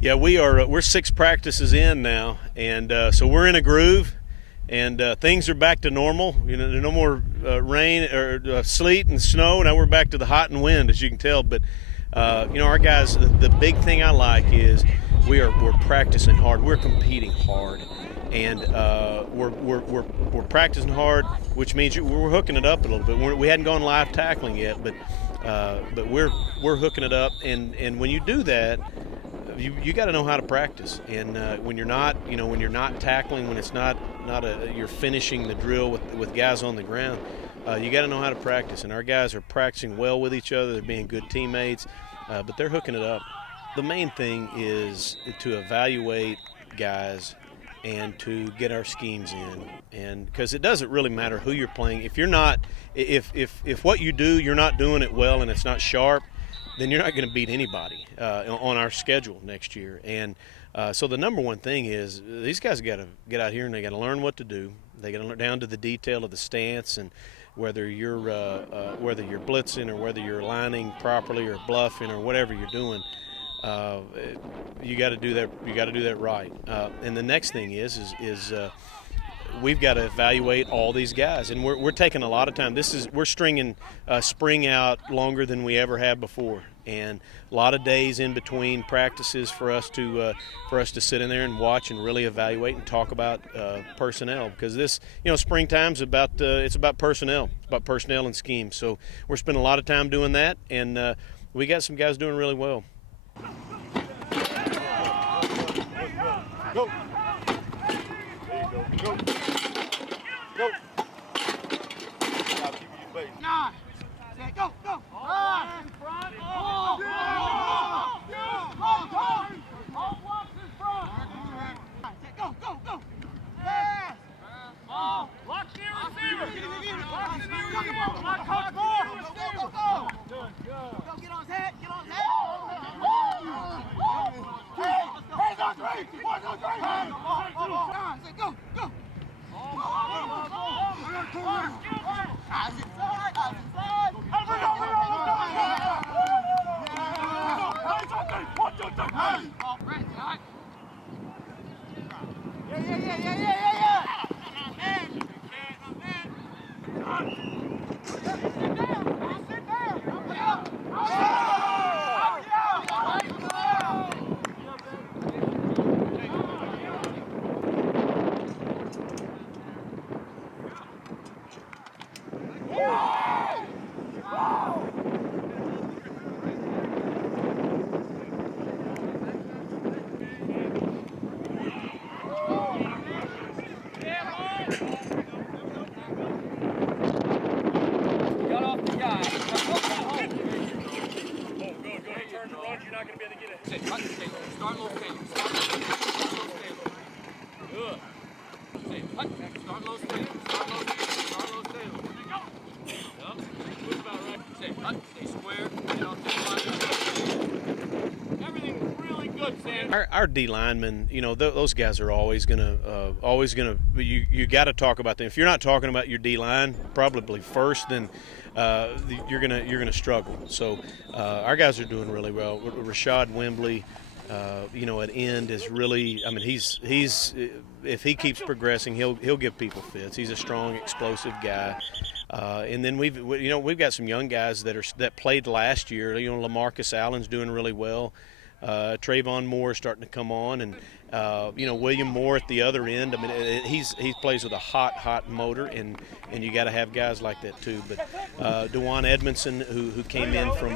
Yeah, we're 6 practices in now, and so we're in a groove, and things are back to normal. There's no more rain or sleet and snow. Now we're back to the hot and wind, as you can tell. But our guys, the big thing I like is we're practicing hard. We're competing hard, and we're practicing hard, which means we're hooking it up a little bit. We hadn't gone live tackling yet, but we're hooking it up, and when you do that, you got to know how to practice. And when you're not tackling, when it's not you're finishing the drill with guys on the ground, you got to know how to practice. And our guys are practicing well with each other. They're being good teammates, but they're hooking it up. The main thing is to evaluate guys and to get our schemes in, and because it doesn't really matter who you're playing. If you're not, if what you do you're not doing it well and it's not sharp, then you're not going to beat anybody on our schedule next year. And so the number one thing is these guys got to get out here and they got to learn what to do. They got to learn down to the detail of the stance, and whether you're blitzing or whether you're lining properly or bluffing or whatever you're doing. You got to do that. You got to do that right. And the next thing is we've got to evaluate all these guys, and we're taking a lot of time. We're stringing spring out longer than we ever have before, and a lot of days in between practices for us to sit in there and watch and really evaluate and talk about personnel, because this springtime's about it's about personnel. It's about personnel and schemes. So we're spending a lot of time doing that, and we got some guys doing really well. Go. Go. Go. Nine. Go. Go. Run. Front. Ball. Go. Go. Go. Yes. Ball. Watch the receiver. Watch the receiver. Watch Coach Moore. Go. Go. Good. Go. Get on his head. Get on his head. Hands on three. 1, 2, 3. Go. Go. Our D linemen, those guys are always gonna. You got to talk about them. If you're not talking about your D line probably first, then you're gonna struggle. So our guys are doing really well. Rashad Wembley, at end is really. I mean, he's if he keeps progressing, he'll give people fits. He's a strong, explosive guy. And then we've got some young guys that played last year. LaMarcus Allen's doing really well. Trayvon Moore is starting to come on, and William Moore at the other end. I mean, he plays with a hot motor, and you got to have guys like that too. But DeJuan Edmondson, who came in from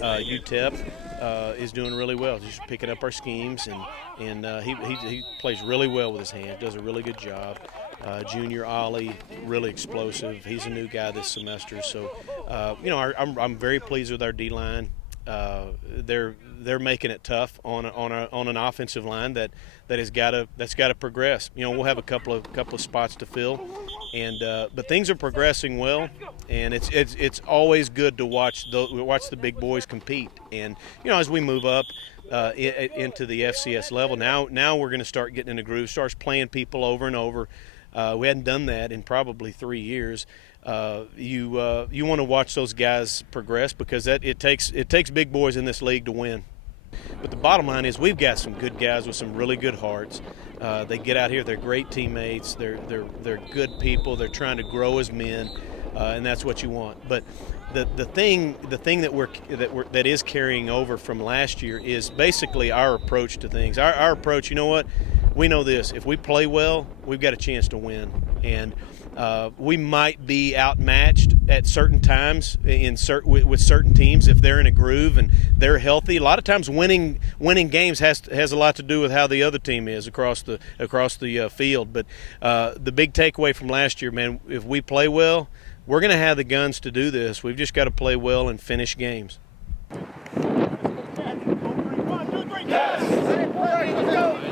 UTEP, is doing really well. He's picking up our schemes, and he plays really well with his hands. Does a really good job. Junior Ollie, really explosive. He's a new guy this semester. So, I'm very pleased with our D line. They're making it tough on an offensive line that's got to progress. We'll have a couple of spots to fill, and but things are progressing well, and it's always good to watch the big boys compete. And as we move up into the FCS level, now we're going to start getting in a groove, starts playing people over and over. We hadn't done that in probably 3 years. You want to watch those guys progress, because it takes big boys in this league to win. But the bottom line is we've got some good guys with some really good hearts. They get out here. They're great teammates. They're good people. They're trying to grow as men, and that's what you want. But the thing that is carrying over from last year is basically our approach to things. Our approach. You know what? We know this. If we play well, we've got a chance to win, and we might be outmatched at certain times with certain teams if they're in a groove and they're healthy. A lot of times, winning games has a lot to do with how the other team is across the field. But the big takeaway from last year, man, if we play well, we're going to have the guns to do this. We've just got to play well and finish games.